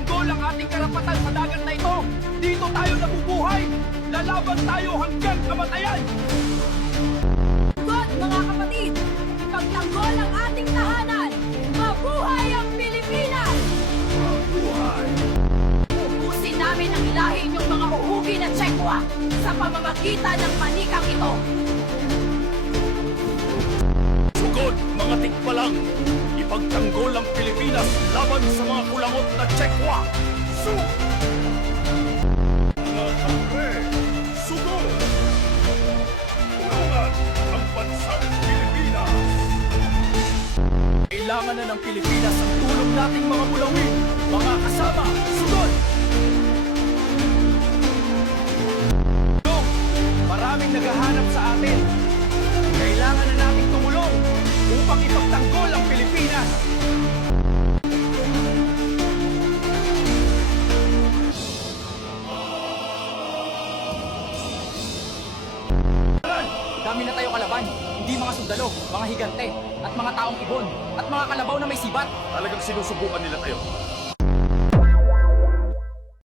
ipagtanggol ang ating karapatan sa dagat na ito. Dito tayo nabubuhay. Lalaban tayo hanggang kamatayan. Good, mga kapatid! Ipagtanggol ang ating tahanan! Mabuhay ang Pilipinas! Mabuhay! Ubusin namin ang ilahi niyong mga uhugi na Tsekwa sa pamamagitan ng panikang ito. Sugod, mga tikbalang! Ipagtanggol ang Pilipinas laban sa mga kulangot na Tsekwa! Mga kapre, sugod! Tulungan ang bansang Pilipinas! Kailangan na ng Pilipinas ang tulong nating mga mulawin! Mga kasama, sugod! Maraming naghahanap sa atin. Kailangan na nating tumulong upang ipagtanggol ang Pilipinas. Dami na tayo kalaban. Hindi mga sundalo, mga higante, at mga taong ibon, at mga kalabaw na may sibat. Talagang sinusubukan nila tayo.